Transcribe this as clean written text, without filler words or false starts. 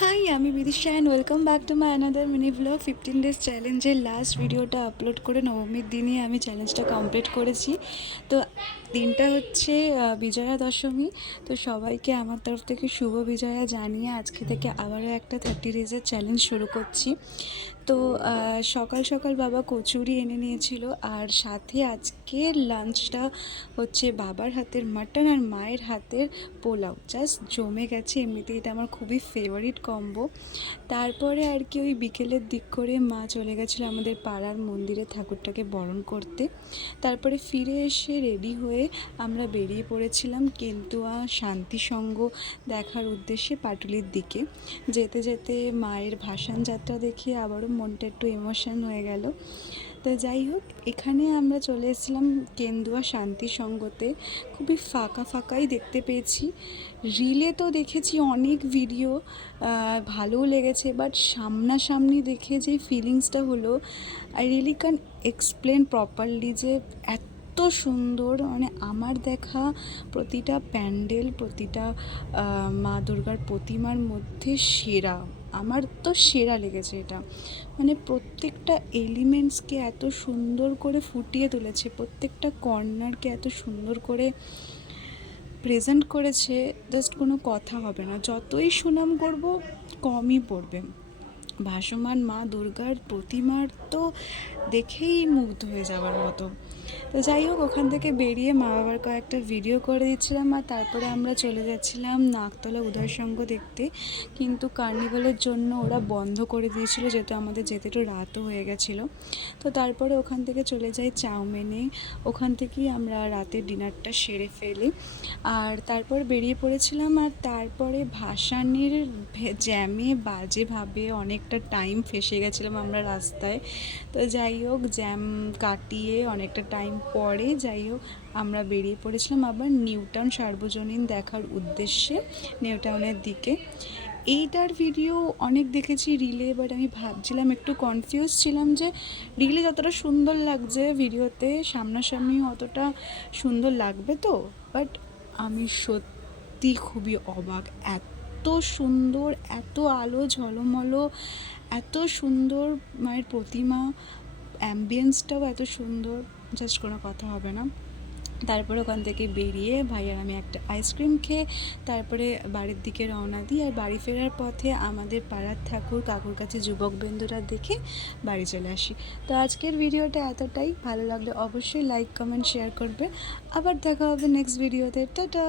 High, আমি Bidisha and welcome back to my another mini blog. 15 days চ্যালেঞ্জের last ভিডিওটা upload করে নবমীর দিনে আমি চ্যালেঞ্জটা কমপ্লিট করেছি। তো দিনটা হচ্ছে বিজয়া দশমী। তো সবাইকে আমার তরফ থেকে শুভ বিজয়া জানিয়ে আজকে থেকে আবারও একটা 30 ডেজের চ্যালেঞ্জ শুরু করছি। তো সকাল সকাল বাবা কচুরি এনে নিয়েছিল, আর সাথে আজকে লাঞ্চটা হচ্ছে বাবার হাতের মাটন আর মায়ের হাতের পোলাও। জাস্ট জমে গেছে, এমনিতেই এটা আমার খুবই ফেভারিট কম্বো। তারপরে আর কি ওই বিকেলের দিক করে মা চলে গেছিলো আমাদের পাড়ার মন্দিরে ঠাকুরটাকে বরণ করতে। তারপরে ফিরে এসে রেডি হয়ে আমরা বেরিয়ে পড়েছিলাম কেন্দুয়া শান্তিসংঘ দেখার উদ্দেশ্যে পাটুলির দিকে। যেতে যেতে মায়ের ভাসান যাত্রা দেখে আবারও মনটা একটু ইমোশন হয়ে গেল। তো যাই হোক, এখানে আমরা চলে এসেছিলাম কেন্দুয়া শান্তিসংঘতে। খুবই ফাঁকা ফাঁকাই দেখতে পেয়েছি। রিলে তো দেখেছি অনেক ভিডিও, ভালোও লেগেছে, বাট সামনাসামনি দেখে যে ফিলিংসটা হলো, I really can explain properly যে এত সুন্দর। মানে আমার দেখা প্রতিটা প্যান্ডেল, প্রতিটা মা দুর্গার প্রতিমার মধ্যে সেরা, আমার তো সেরা লেগেছে এটা। মানে প্রত্যেকটা এলিমেন্টসকে এত সুন্দর করে ফুটিয়ে তুলেছে, প্রত্যেকটা কর্নারকে এত সুন্দর করে প্রেজেন্ট করেছে, জাস্ট কোনো কথা হবে না। যতই সুনাম করব কমই পড়বে। ভাসমান মা দুর্গার প্রতিমার তো দেখেই মুগ্ধ হয়ে যাওয়ার মতো। তো যাই হোক, ওখান থেকে বেরিয়ে মা বাবার কয়েকটা ভিডিও করে দিচ্ছিলাম, আর তারপরে আমরা চলে যাচ্ছিলাম নাকতলা উদয় সংঘ দেখতে। কিন্তু কার্নিভালের জন্য ওরা বন্ধ করে দিয়েছিল, যেহেতু আমাদের যেতে একটু রাতও হয়ে গেছিলো। তো তারপরে ওখান থেকে চলে যাই চাউমিনে। ওখান থেকেই আমরা রাতের ডিনারটা সেরে ফেলি, আর তারপর বেরিয়ে পড়েছিলাম। আর তারপরে ভাসানের জ্যামে বাজেভাবে অনেকটা টাইম ফেসে গেছিলাম আমরা রাস্তায়। তো যাই হোক, জ্যাম কাটিয়ে অনেকটা টাইম পরে যাই হোক আমরা বেরিয়ে পড়েছিলাম আবার নিউ টাউন সার্বজনীন দেখার উদ্দেশ্যে, নিউ টাউনের দিকে। এইটার ভিডিও অনেক দেখেছি রিলে, বাট আমি ভাবছিলাম, একটু কনফিউজ ছিলাম যে রিলে যতটা সুন্দর লাগছে ভিডিওতে সামনাসামনি অতটা সুন্দর লাগবে তো। বাট আমি সত্যি খুবই অবাক, এত সুন্দর, এত আলো ঝলমলো, এত সুন্দর মায়ের প্রতিমা, অ্যাম্বিয়েন্সটাও এত সুন্দর, জাস্ট কোনো কথা হবে না। তারপরে ওখান থেকে বেরিয়ে ভাই আর আমি একটা আইসক্রিম খেয়ে তারপরে বাড়ির দিকে রওনা দিই। আর বাড়ি ফেরার পথে আমাদের পাড়ার ঠাকুর কাকুর কাছে যুবক বন্ধুরা দেখে বাড়ি চলে আসি। তো আজকের ভিডিওটা এতটাই, ভালো লাগলে অবশ্যই লাইক কমেন্ট শেয়ার করবে। আবার দেখা হবে নেক্সট ভিডিওতে। টাটা।